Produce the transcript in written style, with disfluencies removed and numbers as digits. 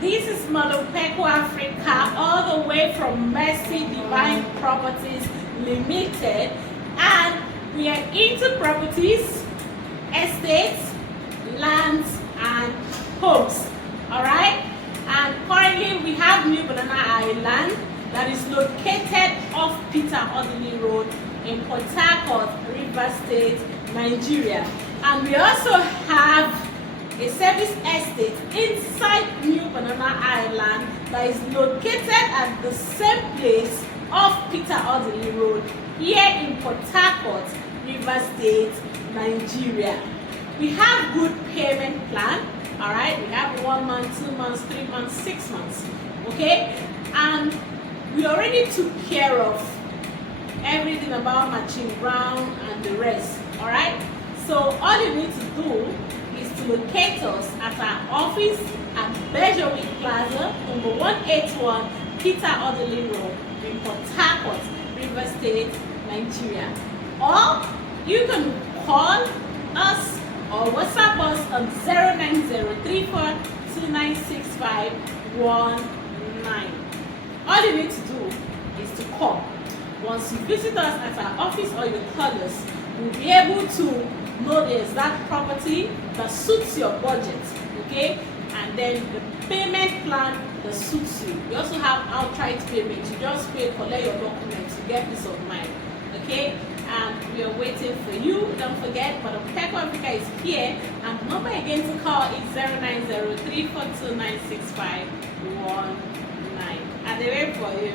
This is Malopeko Africa, all the way from Mercy Divine Properties Limited, and we are into properties, estates, lands, and homes. Alright? And currently we have New Banana Highland that is located off Odili Road in Port-Harcourt, River State, Nigeria. And we also have a service estate inside New Banana Highland that is located at the same place off Odili Road here in Port-Harcourt, River State, Nigeria. We have good payment plan. Alright, we have 1 month, 2 months, 3 months, 6 months. Okay? And we already took care of everything about matching ground and the rest. Alright? So all you need to do is to locate us at our office at Bejowick Plaza, number 181, Odili Road in Port-Harcourt, River State, Nigeria. Or you can call us or WhatsApp us on 09034296519. All you need to do is to call. Once you visit us at our office or you call us, we'll be able to know the exact property that suits your budget, okay? And then the payment plan that suits you. We also have outright payment. You just pay, collect your documents, you get peace of mind, okay? And we are waiting for you. Don't forget, Malopeko Africa is here, and the number again to call is 09034296519. And they wait for you.